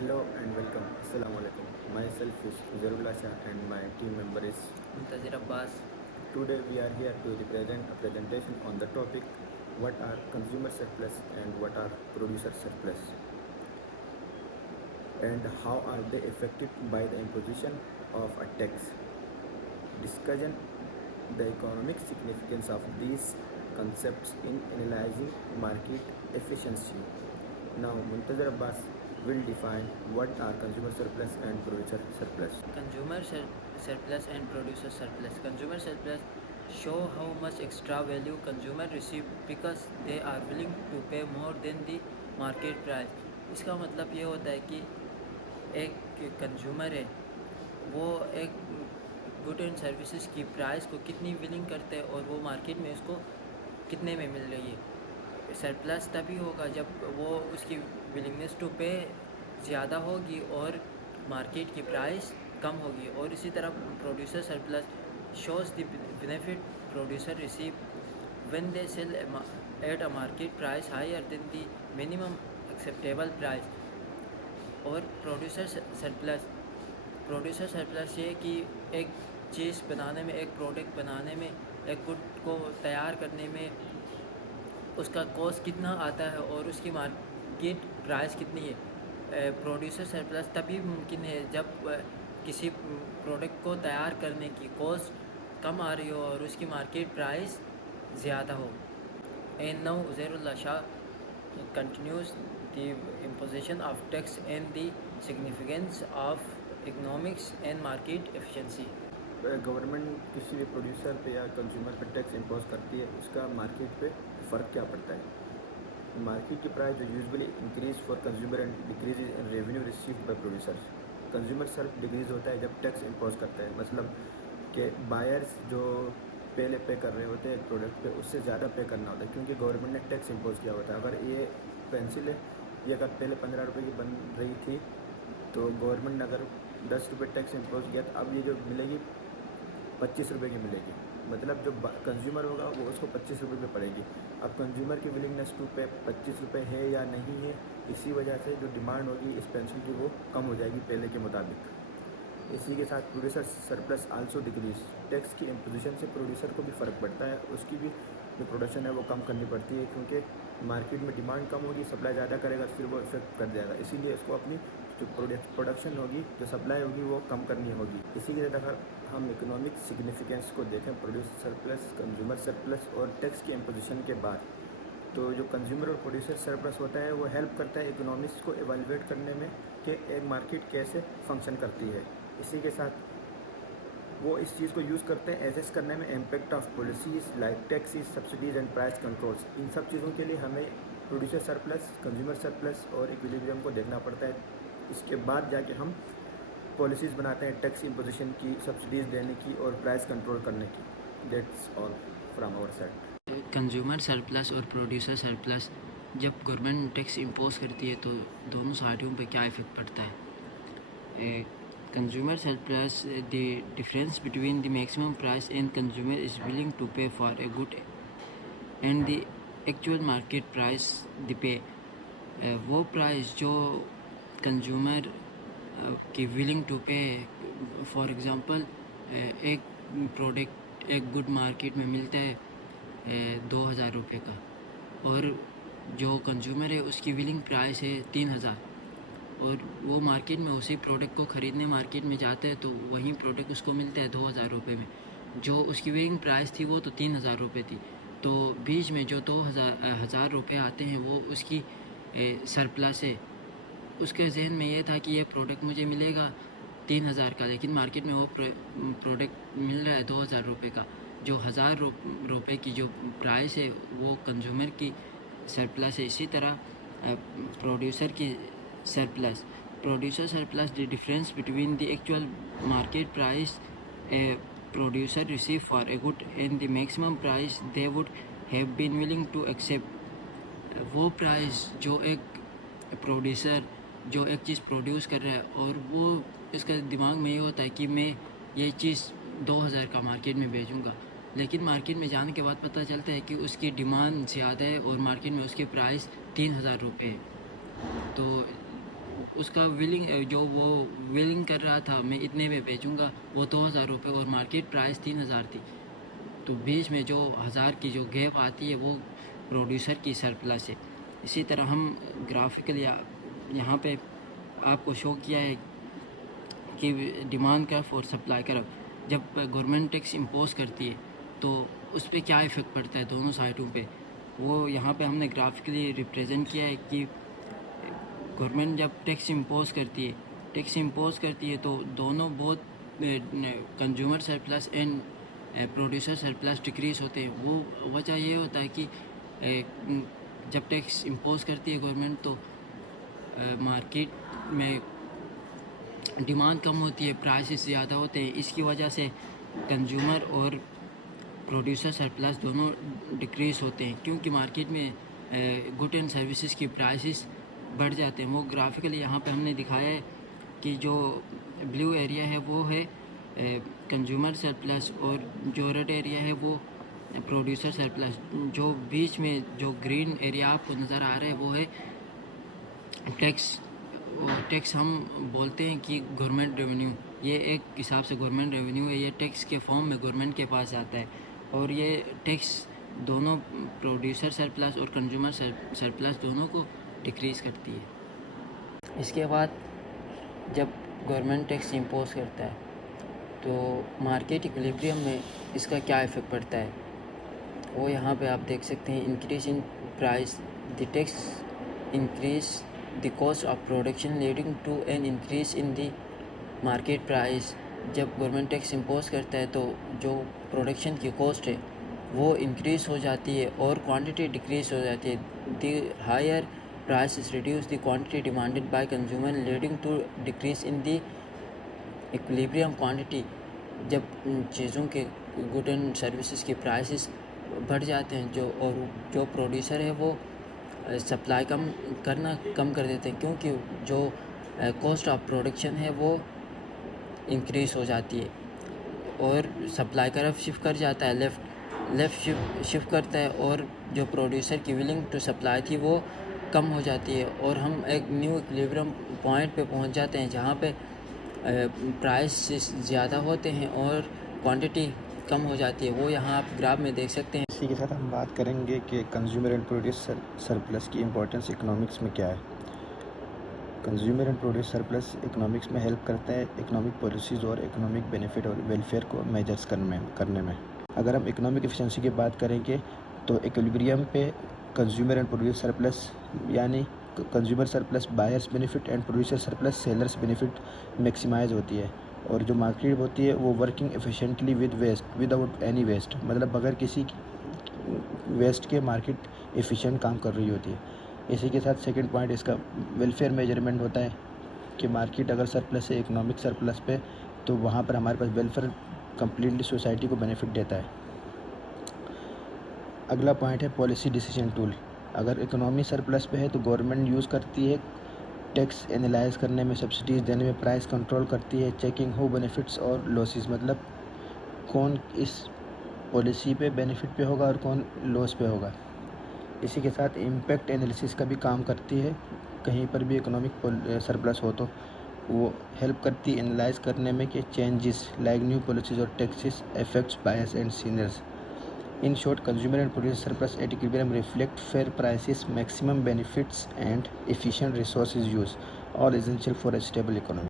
Hello and welcome. Assalamu alaikum. Myself is Zarullah Shah and my team member is. मुंतज़िर Abbas. Today we are here to represent a presentation on the topic what are consumer surplus and what are producer surplus and how are they affected by the imposition of a tax. Discussion the economic significance of these concepts in analyzing market efficiency. Now Muntazir Abbas will define what are consumer surplus and producer surplus. Consumer surplus and producer surplus. Consumer surplus show how much extra value consumer receive because they are willing to pay more than the market price. इसका मतलब ये होता है कि एक consumer है वो एक गुड एंड सर्विसेज की प्राइस को कितनी विलिंग करते हैं और वो मार्केट में उसको कितने में मिल रही है। सरप्लस तभी होगा जब वो उसकी विलिंगनेस टू पे ज़्यादा होगी और मार्केट की प्राइस कम होगी। और इसी तरह producer surplus shows the benefit producer receive when they sell at a market price higher than the minimum acceptable price. और प्रोड्यूसर सरप्लस ये कि एक चीज़ बनाने में, एक प्रोडक्ट बनाने में, एक गुड को तैयार करने में उसका कॉस्ट कितना आता है और उसकी मार्केट प्राइस कितनी है। प्रोड्यूसर सरप्लस तभी मुमकिन है जब किसी प्रोडक्ट को तैयार करने की कॉस्ट कम आ रही हो और उसकी मार्केट प्राइस ज़्यादा हो। And now Zairullah Shah continues the imposition of tax and the significance of economics and market efficiency. Government किसी भी प्रोड्यूसर पे या कंज्यूमर पे टैक्स इम्पोज करती है, उसका मार्केट पे फ़र्क क्या पड़ता है। मार्केट की प्राइस जो usually increase for consumer and decrease in revenue received by producer. Consumer सिर्फ डिक्रीज होता है जब टैक्स इम्पोज करता है, मतलब कि बायर्स जो पहले पे कर रहे होते हैं प्रोडक्ट पे उससे ज़्यादा पे करना होता है क्योंकि गवर्नमेंट ने टैक्स इम्पोज किया होता है। अगर ये पेंसिल है ये अगर पहले 15 रुपये की बन रही थी तो गवर्नमेंट ने अगर 10 रुपये टैक्स इम्पोज किया तो अब ये जो मिलेगी 25 रुपये की मिलेगी, मतलब जो कंज्यूमर होगा वो उसको 25 रुपये में पड़ेगी। अब कंज्यूमर की विलिंगनेस टू पे 25 रुपये है या नहीं है, इसी वजह से जो डिमांड होगी इस पेंसिल की वो कम हो जाएगी पहले के मुताबिक। इसी के साथ producer surplus also decrease. Tax की इम्पोजिशन से प्रोड्यूसर को भी फ़र्क पड़ता है, उसकी भी जो प्रोडक्शन है वो कम करनी पड़ती है क्योंकि मार्केट में डिमांड कम होगी, सप्लाई ज़्यादा करेगा फिर वो इफेक्ट कर जाएगा। इसीलिए इसको अपनी जो प्रोडक्शन होगी, जो सप्लाई होगी वो कम करनी होगी। इसी के साथ अगर हम इकोनॉमिक सिग्निफिकेंस को देखें प्रोड्यूसर सरप्लस, कंज्यूमर सरप्लस और टैक्स की इम्पोजिशन के बाद, तो जो कंज्यूमर और प्रोड्यूसर सरप्लस होता है वो हेल्प करता है इकोनॉमिक्स को एवेलुएट करने में कि एक मार्केट कैसे फंक्शन करती है। इसी के साथ वो इस चीज़ को यूज़ करते हैं एसेस करने में impact of policies like taxes, subsidies and price controls. इन सब चीज़ों के लिए हमें प्रोड्यूसर सरप्लस, कंज्यूमर सरप्लस और इक्विलिब्रियम को देखना पड़ता है। इसके बाद जाके हम पॉलिसीज़ बनाते हैं टैक्स इम्पोजिशन की, सब्सिडीज़ देने की और प्राइस कंट्रोल करने की। That's all from our side. Consumer surplus और प्रोड्यूसर सरप्लस जब गवर्नमेंट टैक्स इम्पोज करती है तो दोनों साइडों पे क्या इफ़ेक्ट पड़ता है। Consumer surplus the difference between the maximum price and consumer is willing to pay for a good and the actual market price the pay. वो प्राइस जो कंज्यूमर की willing to pay, for example एक product एक good market में मिलता है 2000 रुपये का और जो कंज्यूमर है उसकी विलिंग प्राइस है 3000 और वो मार्केट में उसी प्रोडक्ट को ख़रीदने मार्केट में जाता है तो वही प्रोडक्ट उसको मिलता है 2000 रुपये में। जो उसकी विलिंग प्राइस थी वो तो 3000 रुपये थी, तो बीच में जो 2000 रुपये आते हैं वो उसकी सरप्लस है। उसके जहन में ये था कि ये प्रोडक्ट मुझे मिलेगा 3000 का, लेकिन मार्केट में वो प्रोडक्ट मिल रहा है 2000 रुपये का। जो 1000 रुपये की जो प्राइस है वो कंज्यूमर की सरप्लस है। इसी तरह प्रोड्यूसर की surplus, producer surplus the difference between the actual market price a producer receive for a good and the maximum price they would have been willing to accept. वो price जो एक producer जो एक चीज़ produce कर रहा है और वो इसका दिमाग में ये होता है कि मैं ये चीज़ 2000 का मार्केट में बेचूंगा, लेकिन मार्केट में जाने के बाद पता चलता है कि उसकी डिमांड ज़्यादा है और मार्केट में उसके प्राइस 3000 रुपये है। तो उसका जो वो विलिंग कर रहा था मैं इतने में बेचूंगा, वो 2000 रुपये और मार्केट प्राइस 3000 थी। तो बीच में जो 1000 की जो गैप आती है वो प्रोड्यूसर की सरप्लस है। इसी तरह हम ग्राफिकली यहाँ पे आपको शो किया है कि डिमांड कर्व और सप्लाई कर्व जब गवर्नमेंट टैक्स इम्पोज करती है तो उस पर क्या इफ़ेक्ट पड़ता है दोनों साइडों पे, वो यहाँ पे हमने ग्राफिकली रिप्रेजेंट किया है कि गवर्नमेंट जब टैक्स इम्पोज करती है तो दोनों बहुत consumer surplus and producer surplus decrease होते हैं। वो वजह ये होता है कि जब टैक्स इम्पोज करती है गवर्नमेंट तो मार्केट में डिमांड कम होती है, प्राइसेस ज़्यादा होते हैं। इसकी वजह से कंज्यूमर और प्रोड्यूसर सरप्लस दोनों डिक्रीज़ होते हैं, क्योंकि मार्केट में गुड एंड सर्विसेज की प्राइसेस बढ़ जाते हैं। वो ग्राफिकली यहाँ पे हमने दिखाया है कि जो ब्लू एरिया है वो है कंज्यूमर सरप्लस और जो रेड एरिया है वो प्रोड्यूसर सरप्लस। जो बीच में जो ग्रीन एरिया आपको नज़र आ रहा है वो है टैक्स हम बोलते हैं कि गवर्नमेंट रेवेन्यू, ये एक हिसाब से गवर्नमेंट रेवेन्यू है, ये टैक्स के फॉर्म में गवर्नमेंट के पास आता है और ये टैक्स दोनों प्रोड्यूसर सरप्लस और कंज्यूमर सरप्लस दोनों को डिक्रीज़ करती है। इसके बाद जब गवर्नमेंट टैक्स इम्पोज करता है तो मार्केट इक्विलिब्रियम में इसका क्या इफ़ेक्ट पड़ता है वो यहाँ पे आप देख सकते हैं। Increase in price, the tax increase the cost of production leading to an increase in the market price. जब गवर्नमेंट टैक्स इम्पोज करता है तो जो प्रोडक्शन की कॉस्ट है वो इंक्रीज़ हो जाती है और क्वांटिटी डिक्रीज़ हो जाती है। The higher price reduce the quantity demanded by consumer leading to decrease in the equilibrium quantity. जब चीज़ों के गुड एंड सर्विसेज की प्राइसेस बढ़ जाते हैं जो प्रोड्यूसर है वो सप्लाई कम कर देते हैं, क्योंकि जो कॉस्ट ऑफ प्रोडक्शन है वो इंक्रीज़ हो जाती है और सप्लाई कर्व शिफ्ट कर जाता है, लेफ़्ट शिफ्ट करता है और जो प्रोड्यूसर की विलिंग टू सप्लाई थी वो कम हो जाती है और हम एक न्यू इक्विलिब्रियम पॉइंट पे पहुंच जाते हैं जहाँ पे प्राइस ज़्यादा होते हैं और क्वांटिटी कम हो जाती है। वो यहाँ आप ग्राफ में देख सकते हैं। इसी के साथ हम बात करेंगे कि कंज्यूमर एंड प्रोड्यूसर सरप्लस की इम्पोर्टेंस इकोनॉमिक्स में क्या है। Consumer and produce surplus economics में हेल्प करता है इकोनॉमिक पॉलिसीज़ और इकोनॉमिक बेनिफिट और वेलफेयर को मेजर्स करने में। अगर हम इकोनॉमिक एफिशिएंसी की बात करेंगे तो इक्विलिब्रियम पे कंज्यूमर एंड प्रोड्यूस सरप्लस यानी consumer surplus buyers benefit and producer surplus sellers benefit maximize होती है और जो मार्केट होती है वो working efficiently without any waste, मतलब बगैर किसी वेस्ट के मार्केट एफिशिएंट काम कर रही होती है। इसी के साथ सेकंड पॉइंट इसका वेलफेयर मेजरमेंट होता है कि मार्केट अगर सरप्लस है इकोनॉमिक सरप्लस पे तो वहाँ पर हमारे पास वेलफेयर कम्प्लीटली सोसाइटी को बेनिफिट देता है। अगला पॉइंट है पॉलिसी डिसीजन टूल। अगर इकोनॉमी सरप्लस पे है तो गवर्नमेंट यूज़ करती है टैक्स एनालाइज करने में, सब्सिडीज़ देने में, प्राइस कंट्रोल करती है, चेकिंग हो बेनिफिट्स और लॉसेस, मतलब कौन इस पॉलिसी पे बेनिफिट पे होगा और कौन लॉस पे होगा। इसी के साथ इम्पैक्ट एनालिसिस का भी काम करती है। कहीं पर भी इकोनॉमिक सरप्लस हो तो वो हेल्प करती है एनालाइज करने में कि चेंजेस लाइक न्यू पॉलिसीज और taxes affects buyers and seniors. In short, consumer and producer surplus at equilibrium reflect fair prices, maximum benefits, and efficient resources use, all essential for a stable economy.